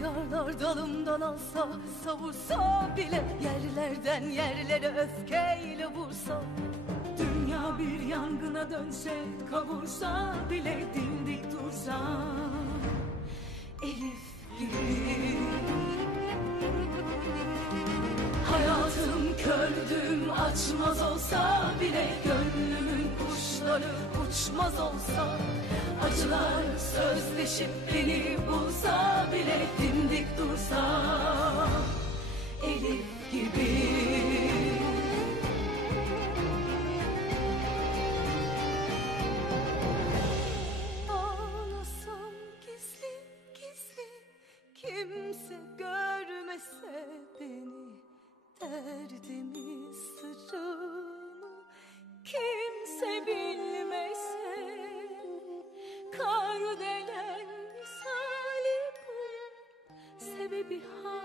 Kar dalımdan alsa savursa bile Yerlerden yerlere öfkeyle vursa. Dünya bir yangına dönse kavursa bile dimdik dursa. Elif gibi Hayatım kördüm açmaz olsa bile Gönlümün kuşları uçmaz olsa Acılar sözleşip beni bulsa bile Dimdik dursa behind.